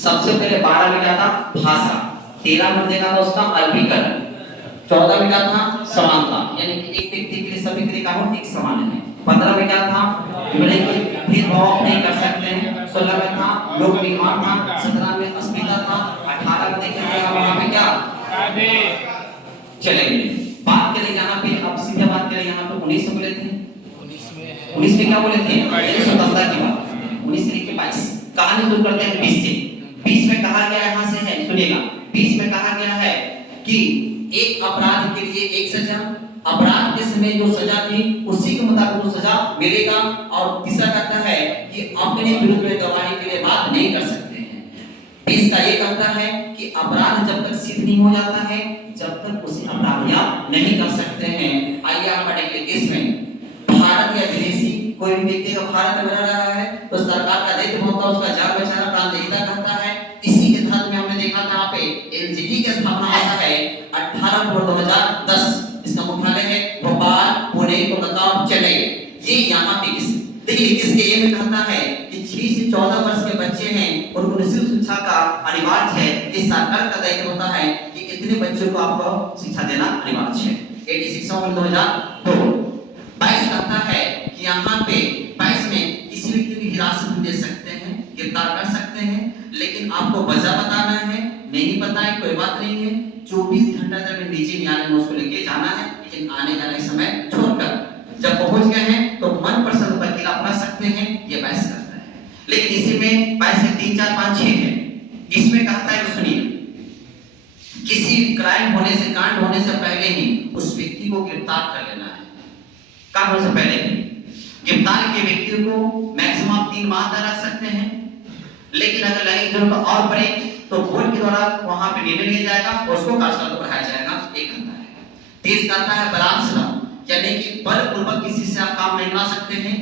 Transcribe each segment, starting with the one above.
सबसे पहले 12 में क्या था? भाषा। 13 में देखा था उसका अल्पीकरण। 14 में क्या था? समानता, यानी कि एक व्यक्ति के लिए सभी के लिए कानून एक समान है। 15 में क्या था? जुमले की भेदभाव नहीं कर सकते हैं। 16 में था लोक निर्माण था। 17 में अस्मिता था। 18 में देखिएगा वहां पे क्या चलेंगे। बात करें यहाँ पे, अब सीधे बात करें यहाँ पे 19 में बोले थे। 19 में क्या बोले थे? स्वतंत्रता की बात। 19 से लेकर 22 कहानी शुरू करते हैं 20 से। 20 में कहा गया यहाँ से है, सुनिएगा। 20 में कहा गया है कि एक अपराध के लिए एक सजा, अपराध के समय जो सजा थी उसी के मुताबिक वो सजा मिलेगा। और तीसरा कहता है कि अपने विरुद्ध में गवाही के लिए बात नहीं कर सकते हैं। 20 का ये कहता है कि अपराध जब तक सिद्ध नहीं हो जाता है जब तक उसे अपराधियां नहीं कर सकते हैं। आइए आप पढ़ेंगे इसमें, भारत या विदेशी कोई भी व्यक्ति का भारत में रह रहा है तो सरकार का दायित्व होता है उसका जान बचाना, प्राण देयता कहता है। इसी के तहत में हमने देखा था यहाँ पे एनजीटी की स्थापना होता है 18 अक्टूबर 2010। इसका मुख्यालय है भोपाल, पुणे, कोलकाता और चेन्नई। ये यहाँ पे देखिए किसके ये में कहता है कि 6 से 14 वर्ष के बच्चे हैं उनको निःशुल्क शिक्षा का अनिवार्य है। इस सरकार का दायित्व होता है कि इतने बच्चों को आपको शिक्षा देना अनिवार्य है। 86 2002। 22 कहता है कि यहाँ पे 22 में किसी व्यक्ति की हिरासत में दे सकते हैं, गिरफ्तार कर सकते हैं, लेकिन आपको वजह बताना है। नहीं पता है कोई बात नहीं है, 24 घंटा तक निजी न्यायालय में उसको लेके जाना है, लेकिन आने जाने के समय छोड़कर। जब पहुंच गए हैं तो मन पसंद वकील आप रख सकते हैं, ये बहस करता है। लेकिन इसी में 22 में 3 4 5 6 है। इसमें कहता है कि सुनिए, किसी क्राइम होने से, कांड होने से पहले ही उस व्यक्ति को गिरफ्तार कर लेना है। कांड होने से पहले ही गिरफ्तार के व्यक्ति को मैक्सिमम 3 माह तक रख सकते हैं, लेकिन अगर लैंगिक जरूरत और बढ़े तो कोर्ट के द्वारा वहां पे निर्णय लिया जाएगा और उसको कार्यकाल को बढ़ाया जाएगा। एक घंटा है। 30 कहता है बलात्कार, यानी कि बलपूर्वक किसी से आप काम नहीं करा सकते हैं,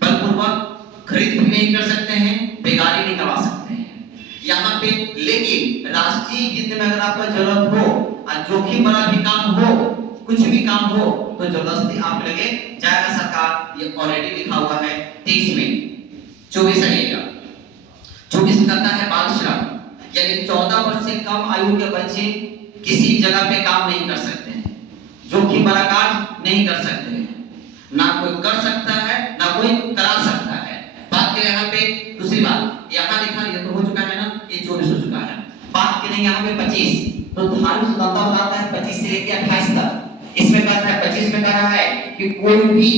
बलपूर्वक खरीद भी नहीं कर सकते हैं, बेगारी नहीं करवा सकते हैं यहाँ पे। लेकिन राष्ट्रीय हित में अगर आपको जरूरत हो और जोखिम वाला भी काम हो, कुछ भी काम हो, तो जबरदस्ती आप लगे जाएगा सरकार। ये ऑलरेडी लिखा हुआ है 23 में। 24 आइएगा। 24 कहता है बाल श्रम, यानी 14 वर्ष से कम आयु के बच्चे किसी जगह पे काम नहीं कर सकते हैं, जोखिम वाला काम नहीं कर सकते हैं, ना कोई कर सकता है ना कोई करा सकता है। बात करें यहाँ पे दूसरी बात, यहाँ लिखा ये तो हो चुका है ना, ये 24 हो चुका है। बात करें यहाँ पे 25, तो धार्मिक स्वतंत्रता बताता है 25 से लेकर 28 तक। इसमें कहता है 25 में कहा है कि कोई भी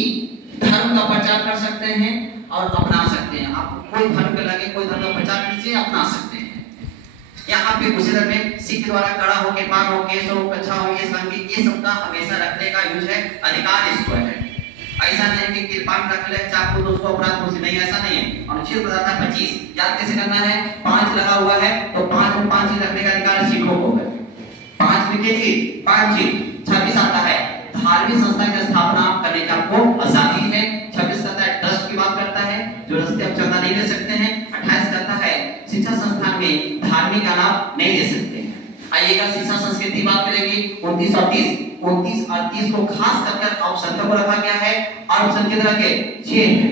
धर्म का प्रचार कर सकते हैं और अपना सकते हैं। आप कोई धर्म के लगे कोई धर्म का प्रचार कीजिए, अपना सकते हैं। यहाँ पे उसी तरह में सिख द्वारा खड़ा होके पार होके सब अच्छा हो, ये संगीत ये सब का हमेशा रखने का यूज है, अधिकार इसको है। ऐसा नहीं कि कृपान रख ले चाकू तो उसको अपराध कुछ नहीं, ऐसा नहीं है। अनुच्छेद बताता है 25 याद कैसे करना है। 5 लगा हुआ है तो 5 में 5 रखने का अधिकार सिखों को है। 5 में के चीज 5 चीज। 26 आता है धार्मिक संस्था की स्थापना करने की आपको आजादी है। 26 कहता है ट्रस्ट की बात करता है, जो रस्ते आप चंदा नहीं दे सकते हैं। 28 कहता है शिक्षा संस्थान में धार्मिक अनाप नहीं दे सकते हैं। आइएगा शिक्षा संस्कृति बात करेंगे 29 और 30। 29 और 30 को खास करके अल्पसंख्यक को रखा गया है। अल्पसंख्यक के 6 है,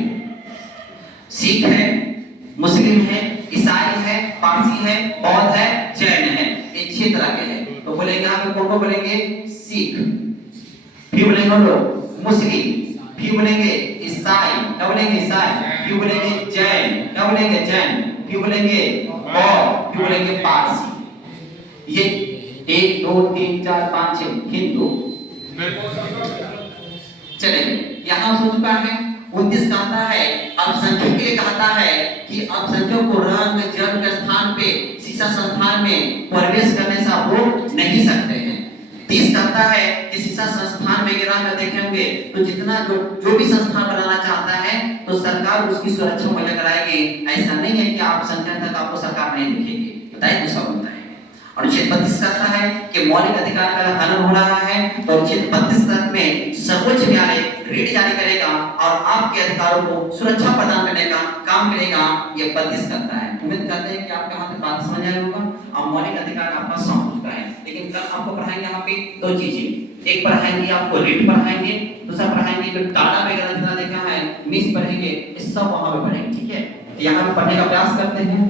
सिख है, मुस्लिम है, ईसाई है, पारसी है, बौद्ध है, जैन है। ये 6 तरह के हैं। तो बोलेंगे यहाँ पे कौन को बोलेंगे? सिख, फिर बोलेंगे लोग मुस्लिम, फिर बोलेंगे ईसाई, क्या बोलेंगे? ईसाई, फिर बोलेंगे जैन, क्या बोलेंगे? जैन, फिर बोलेंगे बौद्ध, फिर बोलेंगे पारसी। ये 1 2 3 4 5 6 हिंदू। चलिए यहाँ हो चुका है। 29 कहता है अल्पसंख्यक के लिए कहता है कि अल्पसंख्यक को रंग जन्म के स्थान पे शिक्षा संस्थान में प्रवेश करने से रोक नहीं सकते हैं। 30 कहता है कि शिक्षा संस्थान वगैरह में देखेंगे तो जितना जो भी संस्थान बनाना चाहता है तो सरकार उसकी सुरक्षा मुहैया कराएगी। ऐसा नहीं है कि आप संख्या तक आपको सरकार नहीं देखेगी, बताइए उसका बनता है। और अनुच्छेद 32 कहता है कि मौलिक अधिकार का हनन हो रहा है तो अनुच्छेद 32 तक में सर्वोच्च न्यायालय रीड जारी करेगा और आपके अधिकारों को सुरक्षा प्रदान करने का काम करेगा। ये 32 करता है। उम्मीद करते हैं कि आपको यहाँ पे बात समझ आया होगा और मौलिक अधिकार आपका समझ चुका है। लेकिन कल आपको पढ़ाएंगे यहाँ पे 2 चीजें। एक पढ़ाएंगे आपको रीड पढ़ाएंगे, दूसरा पढ़ाएंगे जो टाटा वगैरह जितना देखा है मिस पढ़ेंगे, इस सब वहां पे पढ़ेंगे। ठीक है, यहाँ पे पढ़ने का प्रयास करते हैं।